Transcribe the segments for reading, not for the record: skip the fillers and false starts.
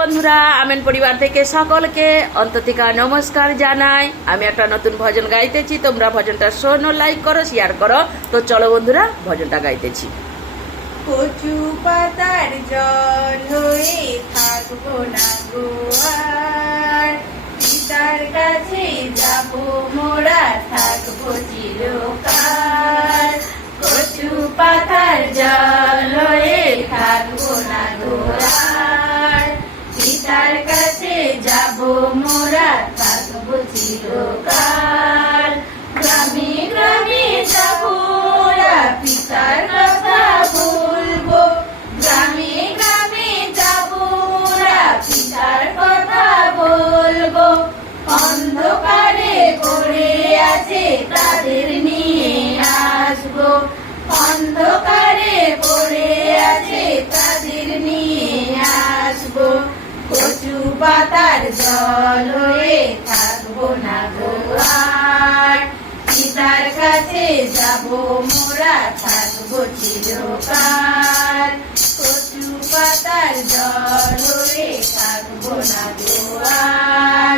বন্ধুরা, আমেন পরিবার থেকে সকলকে অন্ততিকা নমস্কার জানাই। আমি একটা নতুন ভজন গাইতেছি, তোমরা ভজনটা শোনো, লাইক করো, শেয়ার করো। তো চলো বন্ধুরা, ভজনটা গাইতেছি। কচু পাতার জল হয়ে থাকবো না গোয়ার, পিতার কাছে যাবো মোরা, থাকবো চিরকাল। কচু পাতার জল হয়ে থাকবো না গোয়ার, পিতার কাছে যাবো মোরা, থাকবো চিরকাল। গ্রামে গ্রামে যাবো মোরা, পিতার কথা বলবো। গ্রামে গ্রামে যাবো মোরা, পিতার কথা বলবো। অন্ধকারে পড়ে আছে তাদের নিয়ে আসবো, অন্ধকারে পড়ে আছে তাদের নিয়ে আসবো। কচু পাতার জল হয়ে থাকবো না গোয়ার, পিতার কাছে যাবো মোরা, থাকবো চিরকাল। কচু পাতার জল হয়ে থাকবো না গোয়ার,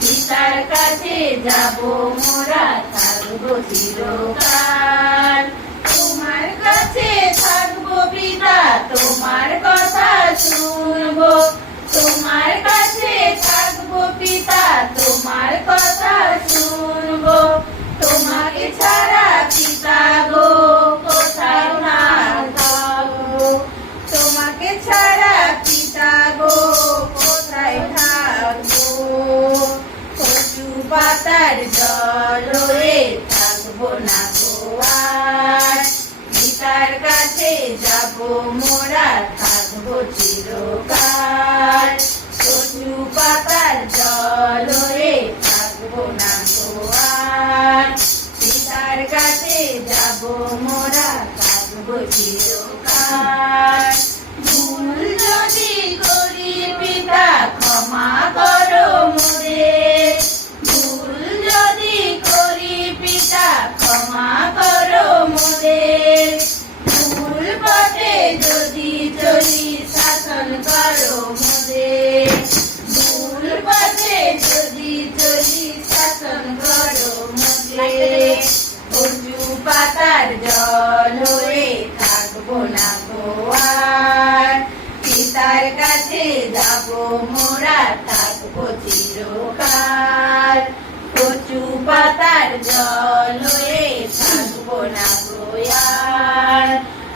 পিতার কাছে যাবো মোরা, থাকবো চিরকাল। তোমার কাছে থাকবো পিতা, তোমার কথা শুনবো। তোমার কাছে থাকবো পিতা, তোমার কথা শুনবো। তোমাকে ছাড়া পিতা গো কোথায় না থাকবো, তোমাকে ছাড়া পিতা গো কোথায় থাকবো। কচু পাতার জল হয়ে থাকবো না গোয়ার, পিতার কাছে যাবো মোরা, থাকবো চিরকাল। কচু পাতার জল হয়ে থাকবো না গোয়ার, পিতার কাছে যাবো মোরা, থাকবো চিরকাল। ভুল যদি করি পিতা ক্ষমা করো মোদের, ভুল যদি করি পিতা ক্ষমা করো মোদের। ভুল পথে যদি চলি শাসন করো মোদের, ভুল পথে যদি চলি শাসন করো মোদের। কচু পাতার জল হয়ে থাকবো না গোয়ার, পিতার কাছে যাবো মোরা, থাকবো চিরকাল। কচু পাতার জল হয়ে থাকবো না গোয়ার,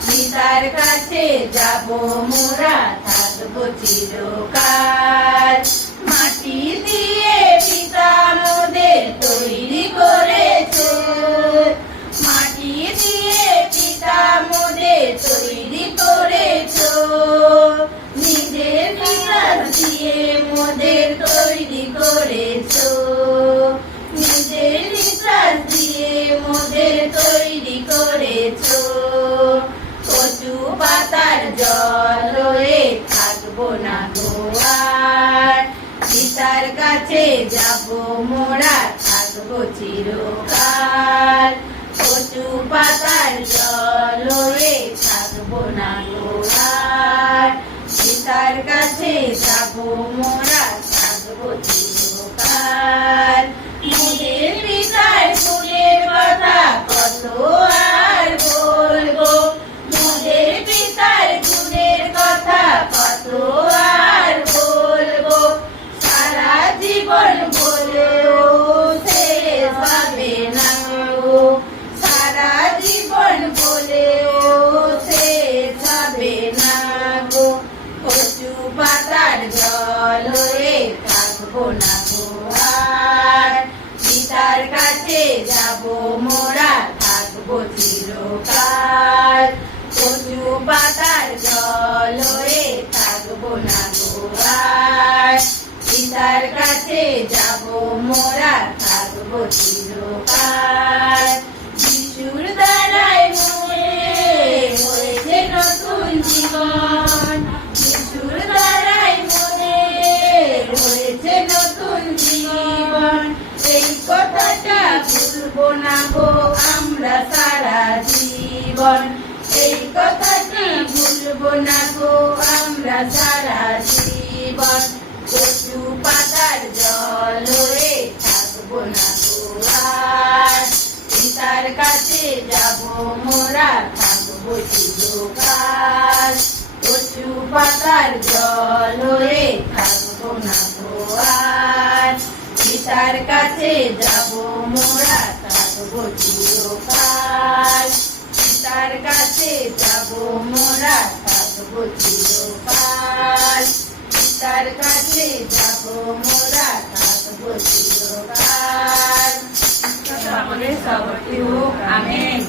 পিতার কাছে যাবো মোরা, থাকবো চিরকাল। মাটি দিয়ে পিতা মোদের তৈরি করেছে, মাটি দিয়ে পিতা মোদের তৈরি করেছো। নিজের নিঃশ্বাস দিয়ে মোদের তৈরি করেছো, নিজের নিঃশ্বাস দিয়ে মোদের তৈরি করেছো। কচু পাতার জল হয়ে থাকবো না গোয়ার, পিতার কাছে যাবো মোরা, থাকবো চিরকাল। কচু পাতার জল হয়ে থাকবো না গোয়ার, পিতার কাছে যাবো মোরা, থাকবো চিরকাল। মোদের পিতার গুণের কথা কত আর বলবো, মোদের পিতার গুণের কথা কত আর বলবো। সারা জীবন বলেও শেষ হবে না গো, সারা জীবন বলেও শেষ হবে না গো। কচু পাতার জল হয়ে থাকবো না গোয়ার, পিতার কাছে যাবো মোরা, থাকবো চিরকাল। কচু পাতার জল হয়ে থাকবো না গোয়ার, পিতার কাছে যাবো মোরা, থাকবো চিরকাল। যিশুর দ্বারাই মনে হয়েছে নতুন জীবন, যিশুর দ্বারাই মনে হয়েছে নতুন জীবন। এই কথাটা ভুলবো না গো আমরা সারা জীবন, এই কথাটা ভুলবো না গো আমরা সারা জীবন। থাকবো চিরকাল। কচু পাতার জল হয়ে থাকবো না গো আর, পিতার কাছে যাব মোরা থাকবো চিরকাল। পিতার কাছে যাব মোরা থাকবো চিরকাল। পিতার কাছে যাব মোরা থাকবো চিরকাল। আমাদের সবটি হোক, আমেন।